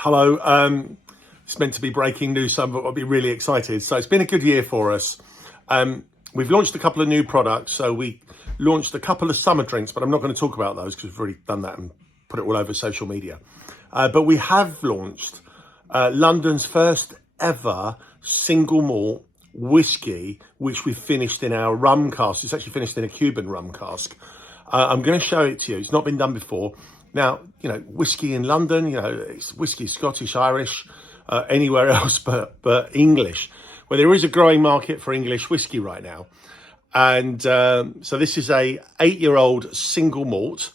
Hello. It's meant to be breaking news, so I'll be really excited. So it's been a good year for us. We've launched a couple of new products. So we launched a couple of summer drinks, but I'm not going to talk about those because we've already done that and put it all over social media. But we have launched London's first ever single malt whiskey, which we finished in our rum cask. It's actually finished in a Cuban rum cask. I'm going to show it to you. It's not been done before. Now, you know, whiskey in London, you know, it's whiskey, Scottish, Irish, anywhere else but English. Well, there is a growing market for English whiskey right now. And so this is a 8-year-old single malt.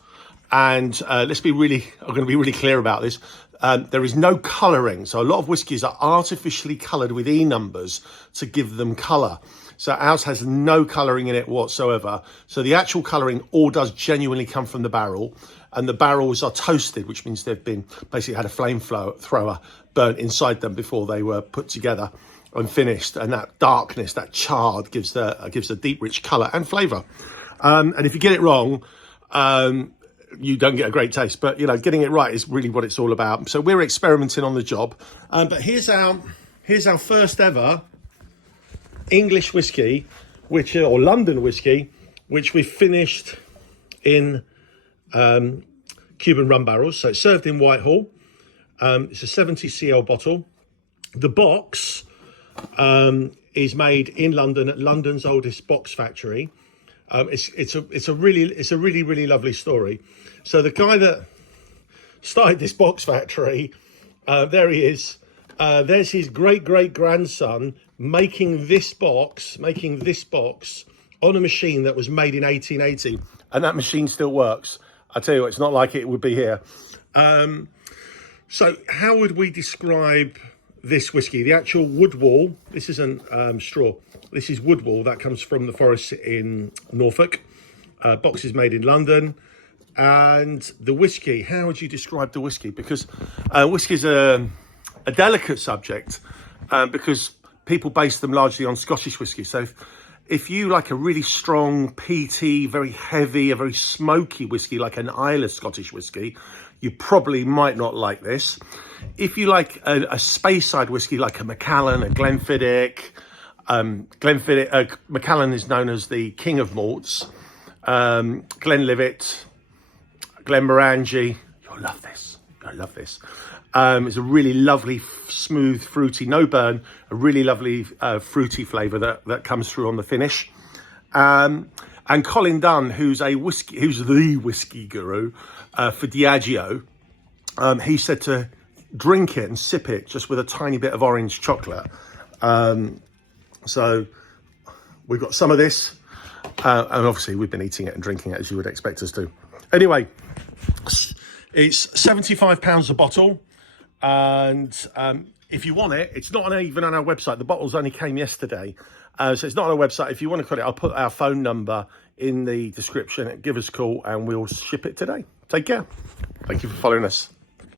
And I'm going to be really clear about this. There is no colouring. So a lot of whiskies are artificially coloured with E numbers to give them colour. So ours has no colouring in it whatsoever. So the actual colouring all does genuinely come from the barrel. And the barrels are toasted, which means they've been basically had a flamethrower burnt inside them before they were put together and finished. And that darkness, that chard, gives a deep, rich colour and flavour. And if you get it wrong, you don't get a great taste. But, you know, getting it right is really what it's all about. So we're experimenting on the job. But here's our first ever English whiskey, or London whiskey, which we finished in Cuban rum barrels. So it's served in Whitehall. It's a 70 cl bottle. The box is made in London at London's oldest box factory. It's a really lovely story. So the guy that started this box factory, there he is. There's his great grandson making this box on a machine that was made in 1880, and that machine still works. I tell you what, it's not like it would be here. So how would we describe this whiskey? The actual wood wall, this isn't straw, this is wood wall that comes from the forest in Norfolk. Box is made in London. And the whiskey, how would you describe the whiskey? Because whiskey is a delicate subject because people base them largely on Scottish whiskey. So if you like a really strong, peaty, very heavy, a very smoky whiskey, like an Islay Scottish whiskey, you probably might not like this. If you like a Speyside whiskey, like a Macallan, a Glenfiddich, Macallan is known as the king of malts, Glenlivet, Glenmorangie, you'll love this. It's a really lovely, smooth, fruity, no burn, a really lovely fruity flavour that comes through on the finish. And Colin Dunn, who's the whiskey guru for Diageo, he said to drink it and sip it just with a tiny bit of orange chocolate. So we've got some of this, and obviously we've been eating it and drinking it as you would expect us to. Anyway, it's £75 a bottle. And if you want it, it's not even on our website. The bottles only came yesterday. So it's not on our website. If you want to cut it, I'll put our phone number in the description. Give us a call and we'll ship it today. Take care. Thank you for following us.